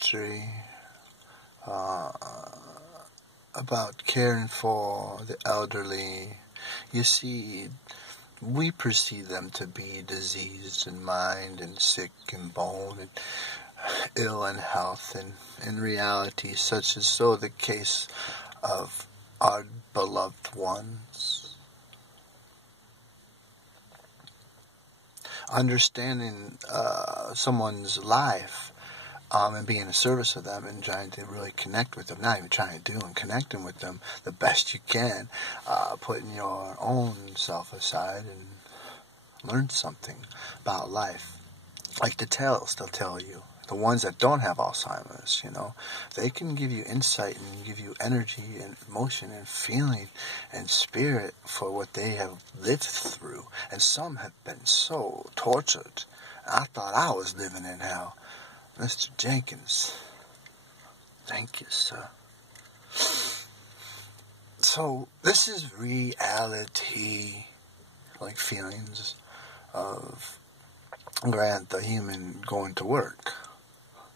poetry about caring for the elderly. You see, we perceive them to be diseased in mind and sick in bone and ill in health, and in reality such is so the case of our beloved ones. Understanding someone's life and being of service of them and trying to really connect with them, not even trying to do, and connecting with them the best you can, putting your own self aside and learn something about life. Like the tales they'll tell you, the ones that don't have Alzheimer's, they can give you insight and give you energy and emotion and feeling and spirit for what they have lived through. And some have been so tortured. I thought I was living in hell. Mr. Jenkins, thank you, sir. So this is reality, like feelings of Grant the human going to work.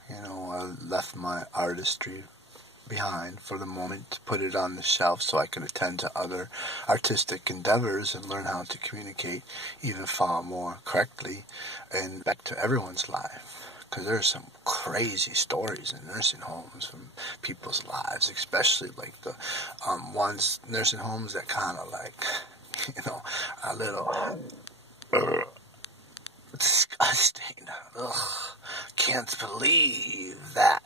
I left my artistry behind for the moment to put it on the shelf so I can attend to other artistic endeavors and learn how to communicate even far more correctly and back to everyone's life. Because there's some crazy stories in nursing homes from people's lives, especially like the nursing homes that kind of like, a little disgusting. Ugh, can't believe that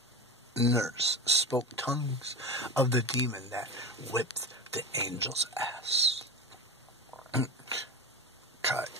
nurse spoke tongues of the demon that whipped the angel's ass. Cut.